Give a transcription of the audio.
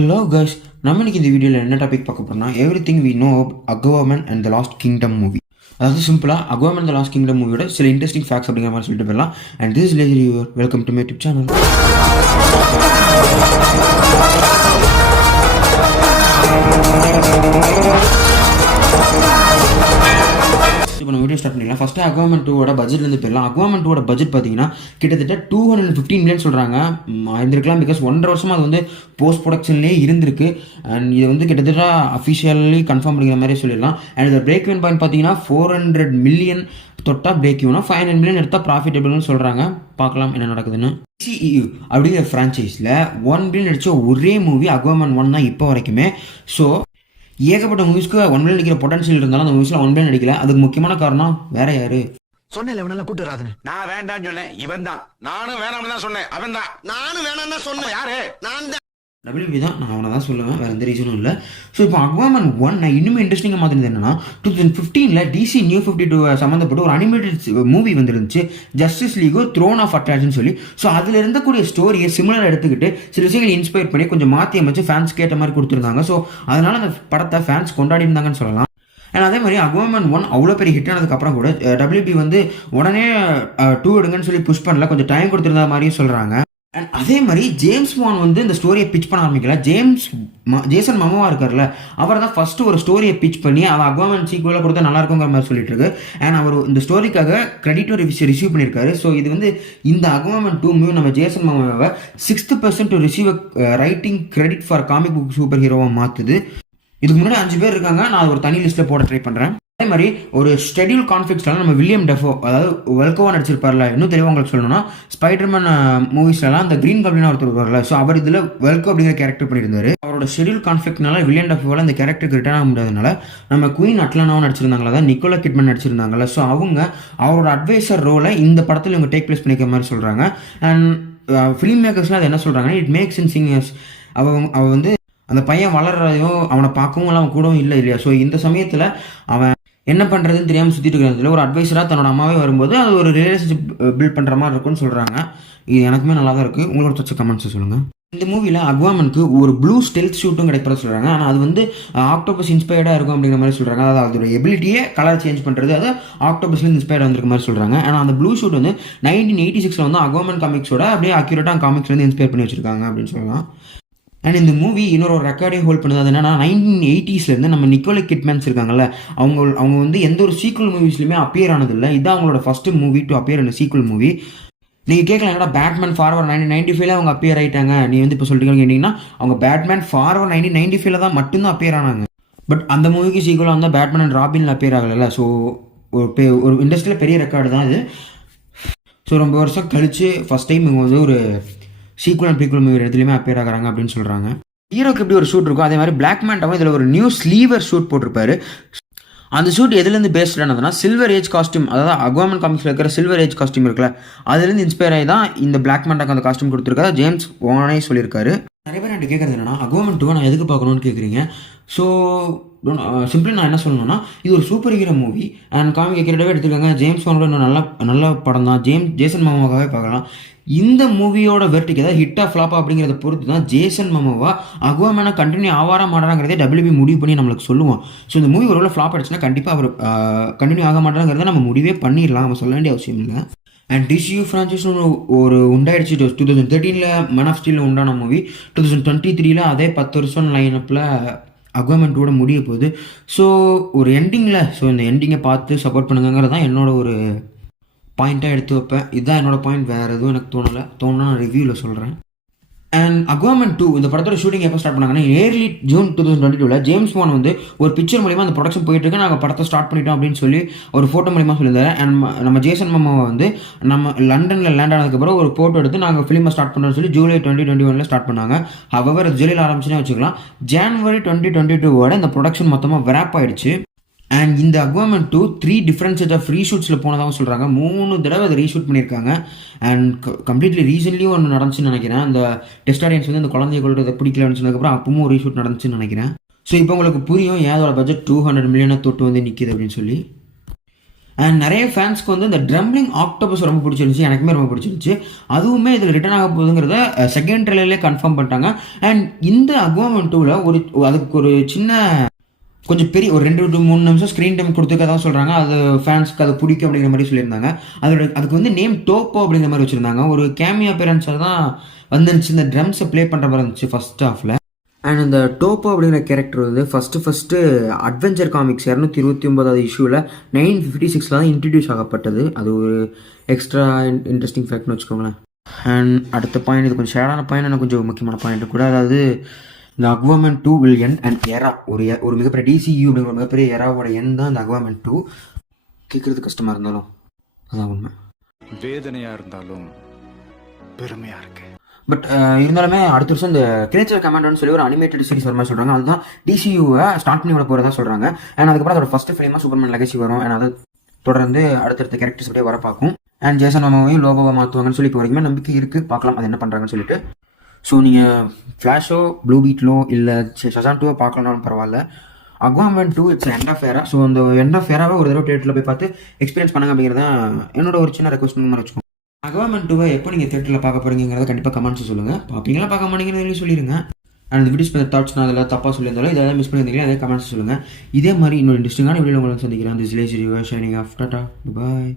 Hello guys, நம்ம இன்னைக்கு இந்த வீடியோவில் என்ன டாபிக் பார்க்க போறோம்னா everything we know Aquaman and the last kingdom movie. அதாவது சிம்பிளாக Aquaman and the last kingdom மூவியோட சில இன்ட்ரெஸ்டிங் ஃபேக்ட்ஸ் அப்படிங்கிற மாதிரி சொல்லிட்டு போயிடலாம். And this is lazy reviewer. Welcome to my YouTube channel. இப்போ நம்ம வீடியோ ஸ்டார்ட் பண்ணிடலாம். ஃபஸ்ட்டு அக்வாமன் 2 பட்ஜெட்லேருந்து போயிடலாம். அக்வாமன் 2 பட்ஜெட் பார்த்தீங்கன்னா கிட்டத்தட்ட 215 மில்லியன் சொல்கிறாங்க. இருந்திருக்கலாம், பிகாஸ் 1.5 வருஷமாக அது வந்து போஸ்ட் ப்ரொடக்ஷன்லேயே இருந்திருக்கு. அண்ட் இது வந்து கிட்டத்தட்ட அஃபிஷியலி கன்ஃபார்ம் பண்ணிக்கிற மாதிரி சொல்லிடலாம். அண்ட் இந்த பிரேக் இவன் பாயிண்ட் பார்த்தீங்கன்னா 400 மில்லியன் தொட்டா பிரேக் இவனா, 500 மில்லியன் எடுத்தால் ப்ராஃபிட்டபிள்னு சொல்கிறாங்க. பார்க்கலாம் என்ன நடக்குதுன்னு. DCEU அப்படிங்கிற ஃப்ரான்ச்சைஸில் 1 பில்லியன் அடித்த ஒரே மூவி அக்வாமன் 1 தான் இப்போ வரைக்குமே. ஸோ ஏகப்பட்ட மூவிஸ்க்கு 1 பில்லியன் அடிக்கிற பொட்டன்ஷியல் இருந்தாலும் அந்த மூவிஸ்ல 1 பில்லியன் அடிக்கல. அதுக்கு முக்கியமான காரணம் வேற யாரு? சொன்னேன் இவனெல்லாம் கூட்டு வராதுன்னு. நான் வேண்டாம்னு சொன்னேன், இவன் தான். நானும் வேணாம்னு தான் சொன்னேன், அவன் தான். நானும் வேணாம்னு சொன்னேன். யாரு? நான் தான். WB தான். நான் அவனை தான் சொல்லுவேன், வேறு எந்த ரீசனும் இல்லை. ஸோ இப்போ அக்வாமன் 1 நான் இன்னுமே இன்ட்ரெஸ்டிங்காக மாற்றினது என்னன்னா 2015 DC நியூ 52 சம்மந்தப்பட்ட ஒரு அனிமேட்டட் மூவி வந்துருந்துச்சு, ஜஸ்டிஸ் லீகோ த்ரோன் ஆஃப் அட்ராக்ஷன் சொல்லி. ஸோ அதில் இருந்தக்கூடிய ஸ்டோரியை சிமிலர் எடுத்துக்கிட்டு சில விஷயங்களை இன்ஸ்பயர் பண்ணி கொஞ்சம் மாற்றி அமைச்சு ஃபேன்ஸ் கேட்ட மாதிரி கொடுத்துருந்தாங்க. ஸோ அதனால அந்த படத்தை ஃபேன்ஸ் கொண்டாடி இருந்தாங்கன்னு சொல்லலாம். அண்ட் அதே மாதிரி அக்வாமன் 1 அவ்வளோ பெரிய ஹிட் ஆனதுக்கப்புறம் கூட WB வந்து உடனே 2 எடுங்கன்னு சொல்லி புஷ் பண்ணல, கொஞ்சம் டைம் கொடுத்துருந்த மாதிரியும் சொல்கிறாங்க. அண்ட் அதே மாதிரி ஜேம்ஸ் வான் வந்து இந்த ஸ்டோரியை பிச் பண்ண ஆரம்பிக்கல. ஜேசன் மமோவா இருக்கார்ல, அவர் தான் ஃபர்ஸ்ட் ஒரு ஸ்டோரியை பிச் பண்ணி அவர் அக்வாமன் சீக்குவலாக கொடுத்தா நல்லா இருக்குங்கிற மாதிரி சொல்லிட்டு இருக்கு. அண்ட் அவர் இந்த ஸ்டோரிக்காக கிரெடிட்டும் ரிசீவ் பண்ணியிருக்காரு. ஸோ இது வந்து இந்த அக்வாமன் 2 மூவி நம்ம ஜேசன் மமோவை 6th person to receive writing credit for comic book super ஹீரோவாக மாற்றுது. இதுக்கு முன்னாடி 5 பேர் இருக்காங்க, நான் ஒரு தனி லிஸ்ட்டில் போட ட்ரை பண்ணுறேன். அதே மாதிரி ஒரு ஷெட்யூல் கான்ஃப்ளிக்ஸ்லாம் நம்ம வில்லியம் டெஃபோ, அதாவது வெல்கோவா நடிச்சிருப்பார்ல, இன்னும் தெளிவாக உங்களுக்கு சொல்லணும்னா ஸ்பைடர்மேன் மூவிஸ்லாம் அந்த கிரீன் கப்ளினா ஒருத்தர் வருவார்ல, ஸோ அவர் இதில் வெல்கோ அப்படிங்கிற கேரக்டர் பண்ணியிருந்தாரு. அவரோட ஷெட்யூல் கான்ஃப்ளிக்ட்னால வில்லியம் டெஃபோவால் இந்த கேரக்டருக்கு ரிட்டர்ன் ஆக முடியாதனால நம்ம குயின் அட்லானாவும் நடிச்சிருந்தாங்களா, தான் நிக்கோலா கிட்மன் நடிச்சிருந்தாங்கல்ல, ஸோ அவங்க அவரோட அட்வைசர் ரோலை இந்த படத்தில் இவங்க டேக் பிளேஸ் பண்ணிக்கிற மாதிரி சொல்கிறாங்க. அண்ட் ஃபிலிம் மேக்கர்ஸ்லாம் அது என்ன சொல்கிறாங்கன்னா, இட் மேக்ஸ் இன் சிங்கர்ஸ் அவ வந்து அந்த பையன் வளர்றதையும் அவனை பார்க்கவும் அவன் கூடவும் இல்லையா. ஸோ இந்த சமயத்தில் அவன் என்ன பண்ணுறதுன்னு தெரியாமல் சுற்றிட்டு இருக்கிறதுல ஒரு அட்வைஸராக தன்னோட அம்மாவே வரும்போது அது ஒரு ரிலேஷன்ஷிப் பில்ட் பண்ணுற மாதிரி இருக்கும்னு சொல்கிறாங்க. இது எனக்குமே நல்லா தான் இருக்குது. உங்களோட தச்ச கமெண்ட்ஸை சொல்லுங்கள். இந்த மூவியில் அக்வாமனுக்கு ஒரு ப்ளூ ஸ்டெல்த் ஷூட்டும் கிடைப்பத சொல்கிறாங்க. ஆனால் அது வந்து ஆக்டோபஸ் இன்ஸ்பயர்டாக இருக்கும் அப்படிங்கிற மாதிரி சொல்கிறாங்க. அதாவது அதோட எபிலிட்டியே கலர் சேஞ்ச் பண்ணுறது, அது ஆக்டோபஸ்லேருந்து இன்ஸ்பயர்டாக வந்திருக்க மாதிரி சொல்கிறாங்க. ஆனால் அந்த ப்ளூ ஷூட் வந்து 1986 வந்து அக்வாமன் காமிக்ஸோட அப்படியே அக்யூரேட்டாக காமிக்ஸ்லேருந்து இன்ஸ்பயர் பண்ணி வச்சிருக்காங்க அப்படின்னு சொல்லலாம். அண்ட் இந்த மூவி இன்னொரு ரெக்கார்டையும் ஹோல்ட் பண்ணுது. அது என்னன்னா 1980sலேருந்து நம்ம நிக்கோலா கிட்மன்ஸ் இருக்காங்கல்ல, அவங்க வந்து எந்த ஒரு சீக்குவல் மூவிஸ்லையுமே அப்பியர் ஆனதில்லை. இதுதான் அவங்களோட ஃபர்ஸ்ட் மூவி டு அப்பியர் இந்த சீக்குவல் மூவி. நீங்கள் கேட்கலாம், என்னடா பேட்மேன் ஃபார்வர் 1995 அவங்க அப்பியர் ஆகிட்டாங்க, நீ வந்து இப்போ சொல்லிட்டு கேட்டிங்கன்னா அவங்க பேட்மேன் ஃபார்வர் 1995 தான் மட்டும்தான் அப்பியர் ஆனாங்க. பட் அந்த மூவிக்கு சீக்குவலாக வந்து பேட்மேன் அண்ட் ராபின் அப்பியர் ஆகலை. ஸோ ஒரு இண்டஸ்ட்ரியில் பெரிய ரெக்கார்டு தான் இது. ஸோ ரொம்ப வருஷம் கழித்து ஃபஸ்ட் டைம் இவங்க வந்து ஒரு சீக்குவல் அண்ட் ப்ரீக்குவல் மூவி இடத்துலையுமே அப்பியர் ஆகிறாங்க அப்படின்னு சொல்கிறாங்க. ஹீரோக்கு எப்படி ஒரு ஷூட் இருக்கும், அதே மாதிரி பிளாக் மேன்டாவும் இதில் ஒரு நியூ ஸ்லீவர் ஷூட் போட்டிருப்பாரு. அந்த ஷூட் எதுலேருந்து பேஸ்ட் ஆனதுன்னா சில்வர் ஏஜ் காஸ்டியூம், அதாவது அக்வாமன் காமிக்ஸில் இருக்கிற சில்வர் ஏஜ் காஸ்டியூம் இருக்குல்ல, அதுலேருந்து இன்ஸ்பயர் ஆகி தான் இந்த பிளாக் மேன்டாக்கு அந்த காஸ்டியூம் கொடுத்துருக்காரு. ஜேம்ஸ் வானே சொல்லியிருக்காரு. நிறைய பேர் என்கிட்ட கேட்குறது என்னன்னா, அக்வாமன் 2 நான் எதுக்கு பார்க்கணும்னு கேட்குறீங்க. ஸோ சிம்பிளி நான் என்ன சொல்லணும்னா, இது ஒரு super hero movie and comic கிரியேட்டிவாக எடுத்துருக்காங்க. ஜேம்ஸ் வானோட நல்ல படம் தான். ஜேசன் மாமாவாகவே பார்க்கலாம். இந்த மூவியோட வெர்டிக் ஏதாவது ஹிட்டா ஃப்ளாப்பா அப்படிங்கிறத பொறுத்து தான் ஜேசன் மாமாவா அக்வாமேனை கண்டினியூ ஆவாரா மாட்டாங்கிறதே WB முடிவு பண்ணி நம்மளுக்கு சொல்லுவோம். ஸோ இந்த மூவி ஒரு ஃப்ளாப் ஆயிடுச்சுன்னா கண்டிப்பாக அவர் கண்டினியூ ஆக மாட்டாங்கிறத நம்ம முடிவே பண்ணிடலாம், நம்ம சொல்ல வேண்டிய அவசியம் இல்லை. அண்ட் DCU ஃப்ரான்ச்சைஸ் ஒரு உண்டாயிடுச்சு. 2013 மேன் ஆஃப் ஸ்டீல் உண்டான மூவி, 2023 அதே 10 வருஷம் லைனப்பில் அக்வாமன் 2 முடிய போகுது. ஸோ ஒரு எண்டிங்கில், ஸோ இந்த எண்டிங்கை பார்த்து சப்போர்ட் பண்ணுங்கிறது தான் என்னோட ஒரு பாயிண்ட்டாக எடுத்து வைப்பேன். இதுதான் என்னோட பாயிண்ட், வேறு எதுவும் எனக்கு தோணுனா நான் ரிவ்யூவில் சொல்கிறேன். அண்ட் அக்வாமன் 2 இந்த படத்தோட ஷூட்டிங் எப்போ ஸ்டார்ட் பண்ணாங்கன்னா ஏர்லி ஜூன் 2022 ஜேம்ஸ் வான் வந்து ஒரு பிக்சர் மூலிமா அந்த ப்ரொடக்ஷன் போயிட்டு இருக்கு, நாங்கள் படத்தை ஸ்டார்ட் பண்ணிட்டோம் அப்படின்னு சொல்லி ஒரு ஃபோட்டோ மூலிமா சொல்லியிருந்தாரு. அண்ட் நம்ம ஜேசன் மாமாவை வந்து நம்ம லண்டனில் லேண்ட் ஆனதுக்கப்புறம் ஒரு ஃபோட்டோ எடுத்து நாங்கள் ஃபிலிமை ஸ்டார்ட் பண்ணுறோம்னு சொல்லி ஜூலை 2021 ஸ்டார்ட் பண்ணாங்க. ஹவவர் ஜூலையில் ஆரம்பிச்சுனே வச்சுக்கலாம். ஜனவரி 2022 இந்த ப்ரொடக்ஷன் மொத்தமாக வேரப் ஆயிடுச்சு. அண்ட் இந்த அக்வாமன் 2 3 டிஃப்ரெண்ட் செட் ஆஃப் ரீஷூட்ஸில் போனதாகவும் சொல்கிறாங்க. 3 தடவை அதை ரீஷூட் பண்ணியிருக்காங்க. அண்ட் கம்ப்ளீட்லி ரீசென்ட்லியும் ஒன்று நடந்துச்சுன்னு நினைக்கிறேன். அந்த டெஸ்ட் ஆடியன்ஸ் வந்து அந்த குழந்தைய கொள்றதை பிடிக்கலன்னு சொன்னதுக்கப்புறம் அப்பவும் ஒரு ரீஷூட் நடந்துச்சுன்னு நினைக்கிறேன். ஸோ இப்போ உங்களுக்கு புரியும் ஏதோட பட்ஜெட் 200 மில்லியனை தொட்டு வந்து நிற்கிது அப்படின்னு சொல்லி. அண்ட் நிறைய ஃபேன்ஸ்க்கு வந்து இந்த ட்ரம்லிங் ஆக்டோபஸ் ரொம்ப பிடிச்சிருந்துச்சு, எனக்குமே ரொம்ப பிடிச்சிருந்துச்சு. அதுவுமே இதில் ரிட்டர்ன் ஆக போகுதுங்கிறத செகண்ட் ட்ரெயிலர்லேயே கன்ஃபார்ம் பண்ணிட்டாங்க. அண்ட் இந்த அக்வாமன் 2ல் அதுக்கு ஒரு சின்ன கொஞ்சம் பெரிய ஒரு 2 to 3 நிமிஷம் ஸ்க்ரீன் டைம் கொடுத்துக்க தான் சொல்கிறாங்க. அது ஃபேன்ஸ்க்கு அது பிடிக்கும் அப்படிங்கிற மாதிரி சொல்லியிருந்தாங்க. அதுக்கு வந்து நேம் டோப்போ அப்படிங்கிற மாதிரி வச்சுருந்தாங்க. ஒரு கேமியோ அப்பியரன்ஸாக தான் வந்துருந்துச்சு. இந்த ட்ரம்ஸை ப்ளே பண்ணுற மாதிரி இருந்துச்சு ஃபர்ஸ்ட் ஹாஃபில். அண்ட் இந்த டோப்போ அப்படிங்கிற கேரக்டர் வந்து ஃபஸ்ட்டு அட்வென்ச்சர் காமிக்ஸ் 229வது இஷ்யூவில் 956 தான் இன்ட்ரடியூஸ் ஆகப்பட்டது. அது ஒரு எக்ஸ்ட்ரா இன்ட்ரெஸ்டிங் ஃபேக்ட்னு வச்சுக்கோங்களேன். அண்ட் அடுத்த பாயிண்ட், இது கொஞ்சம் ஷேடான பாயிண்ட், எனக்கு கொஞ்சம் முக்கியமான பாயிண்ட் கூட. அதாவது இந்த அக்வாமன் 2 வில் எண்ட் அண்ட் எரா, ஒரு மிகப்பெரிய டிசியூ அப்படிங்கிற ஒரு மிகப்பெரிய எராவோட எண் தான் இந்த அக்வாமன் 2. கேட்குறது கஷ்டமாக இருந்தாலும் அதான் உண்மை. வேதனையா இருந்தாலும் பெருமையா இருக்கு. பட் இருந்தாலுமே அடுத்த வருஷம் இந்த கிரேச்சர் கமாண்டர்னு சொல்லி ஒரு அனிமேட்டட் சீரிஸ் வர மாதிரி சொல்கிறாங்க. அதுதான் டிசியூவை ஸ்டார்ட் பண்ணி விட போகிறதா சொல்கிறாங்க. அண்ட் அதுக்கப்புறம் அதோட ஃபஸ்ட்டு ஃபிலிமாக சூப்பர்மேன் லெகசி வரும். அண்ட் அதை தொடர்ந்து அடுத்தடுத்த கேரக்டர்ஸ் அப்படியே வர பார்க்கும். அண்ட் ஜேசன் மாமாவையும் லோபோவை மாற்றுவாங்கன்னு சொல்லி இப்போ வரைக்குமே நம்பிக்கை இருக்குது. பார்க்கலாம் அது என்ன பண்ணுறாங்கன்னு சொல்லிட்டு. ஸோ நீங்கள் ஃப்ளாஷோ, ப்ளூ பீட்லோ இல்லை ஷசாம் 2 பார்க்கலனாலும் பரவாயில்ல. Aquaman 2 it's end of era. So அந்த எண்ட் ஆஃப் ஏராவை ஒரு தடவை தேட்டரில் போய் பார்த்து எக்ஸ்பீரியன்ஸ் பண்ணுங்க அப்படிங்கிறத என்னோட ஒரு சின்ன ரெக்வஸ்ட் மாதிரி வச்சுக்கோங்க. அக்வாமன் 2வை எப்போ நீங்கள் தேட்டரில் பார்க்க போகிறீங்கிறத கண்டிப்பாக கமெண்ட்ஸ் சொல்லுங்கள். பார்ப்பீங்களா பார்க்க மாட்டேங்கிறத சொல்லிடுங்க. அண்ட் இந்த வீடியோஸ் பற்றி தாட்ஸ் நான் அதில் தப்பாக சொல்லியிருந்தாலும் இதெல்லாம் மிஸ் பண்ணியிருந்தீங்களா அதே கமெண்ட்ஸ் சொல்லுங்கள். இதே மாதிரி இன்னொரு இன்ட்ரெஸ்டிங்கான வீடியோ உங்களுக்கு சந்திக்கிறேன். This lazy reviewer signing off டாடா பாய்.